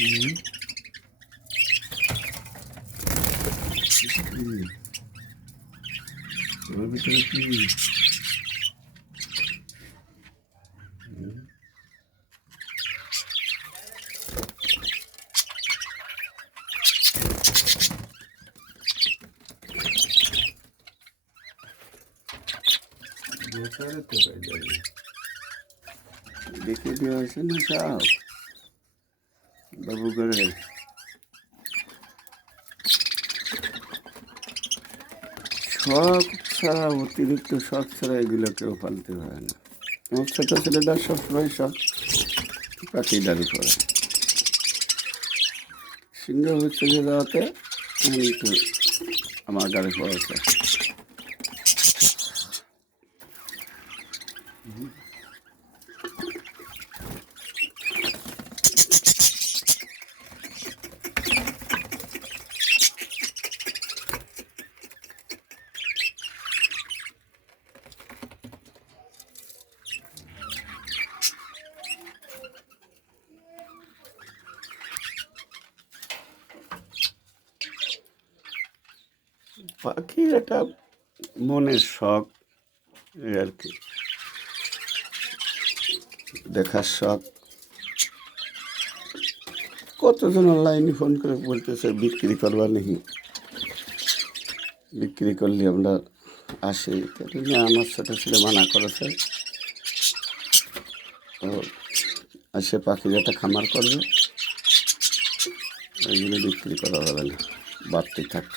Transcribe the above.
হুম, ওর ভিতরে কি? হুম, বেকারে তো হয়ে যাবে। দেখে দেওয়া হয়েছে না সব বাবু করে। শখ ছাড়া, অতিরিক্ত শখ ছাড়া এগুলো কেউ পালতে হয় না। আমার ছোটো ছেলেটার সবসময় শখ পাখিটার উপরে। সিংহ হচ্ছে যে যাওয়াতে আমি একটু আমার গাড়ি পড়েছে। পাখি এটা মনের শখ, এই আর কি। দেখার শখ। কতজন অনলাইনে ফোন করে বলতেছে বিক্রি করবা নাকি, বিক্রি করলে আমরা আসি। কিন্তু আমার ছোটো ছেলে মানা করেছে, তো আসে পাখি যেটা খামার করবে ওইগুলো বিক্রি করা যাবে না, বাড়তি থাক।